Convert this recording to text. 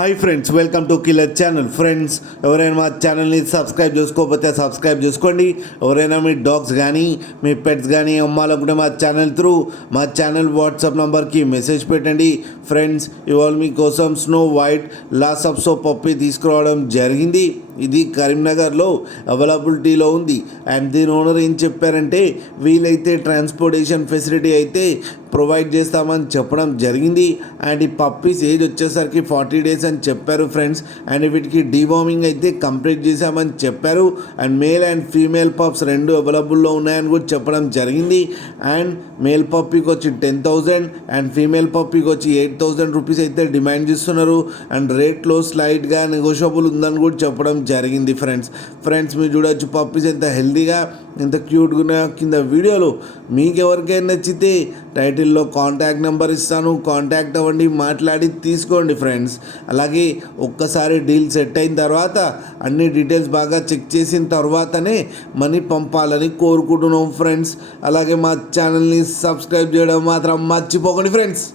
Hi friends, welcome to killer channel. Friends, ఎవరైనా మా ఛానల్ని సబ్స్క్రైబ్ చేసుకోకపోతే సబ్స్క్రైబ్ చేసుకోండి. ఎవరైనా మీ డాగ్స్ కానీ మీ పెట్స్ కానీ అమ్మాలనుకుంటే మా ఛానల్ త్రూ మా ఛానల్ వాట్సాప్ నెంబర్కి మెసేజ్ పెట్టండి. ఫ్రెండ్స్, ఇవాళ మీకోసం snow white Lhasa Apso puppy తీసుకురావడం జరిగింది. ఇది కరీంనగర్లో అవైలబిలిటీలో ఉంది. అండ్ దీని ఓనర్ ఏం చెప్పారంటే, వీలైతే ట్రాన్స్పోర్టేషన్ ఫెసిలిటీ అయితే ప్రొవైడ్ చేస్తామని చెప్పడం జరిగింది. అండ్ ఈ పప్పీస్ ఏజ్ వచ్చేసరికి 40 days అని చెప్పారు ఫ్రెండ్స్. అండ్ వీటికి డీవార్మింగ్ అయితే కంప్లీట్ చేశామని చెప్పారు. And male and female pups రెండు అవైలబుల్లో ఉన్నాయని కూడా చెప్పడం జరిగింది. అండ్ మేల్ పప్పీకి వచ్చి 10,000 అండ్ ఫీమేల్ పప్పీకి వచ్చి 8,000 రూపీస్ అయితే డిమాండ్ చేస్తున్నారు. అండ్ రేట్లో స్లైట్గా నెగోషియబుల్ ఉందని కూడా చెప్పడం జరిగింది. ఫ్రెండ్స్ మీరు చూడొచ్చు పప్పీస్ ఎంత హెల్తీగా ఎంత క్యూట్గా కింద వీడియోలో. మీకు ఎవరికైనా నచ్చితే టైటిల్లో కాంటాక్ట్ నెంబర్ ఇస్తాను, కాంటాక్ట్ అవ్వండి, మాట్లాడి తీసుకోండి ఫ్రెండ్స్. అలాగే ఒక్కసారి డీల్ సెట్ అయిన తర్వాత అన్ని డీటెయిల్స్ బాగా చెక్ చేసిన తర్వాతనే మనీ పంపాలని కోరుకుంటున్నాం ఫ్రెండ్స్. అలాగే మా ఛానల్ని సబ్స్క్రైబ్ చేయడం మాత్రం మర్చిపోకండి ఫ్రెండ్స్.